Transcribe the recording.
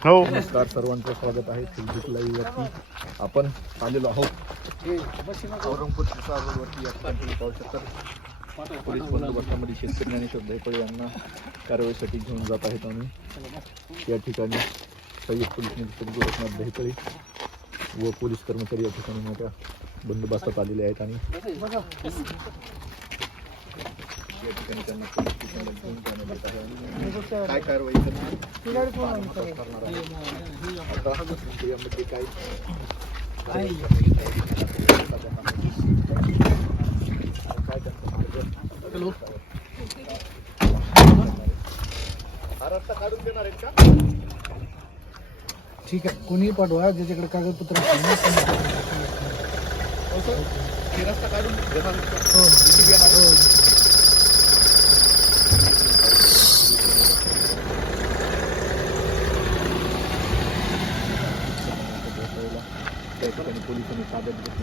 हो नमस्कार, सर्वांचं स्वागत आहे फेसबुक लाईव्ह वरती. आपण आलेलो आहोत औरंगपूर रोडवरती. या ठिकाणी तुम्ही पाहू शकता पोलीस बंदोबस्तामध्ये शेतकरी ज्ञानेश्वर दहीपळे यांना कारवाईसाठी घेऊन जात आहेत. आम्ही या ठिकाणी सहाय्यक पोलीस निरीक्षक गोरखनाथ दहीपळे व पोलीस कर्मचारी या ठिकाणी मोठ्या बंदोबस्तात आलेले आहेत. आणि या ठिकाणी त्यांना पोलीस स्टेशनला घेऊन जाण्यात येत आहे. काय कारवाई करणार यामध्ये काय हा रस्ता काढून देणार आहेत का? ठीक आहे, कोणी पाठवा ज्याच्याकडे कागदपत्र रस्ता काढून देणार त्या ठिकाणी पोलिसांनी ताब्यात घेतलं.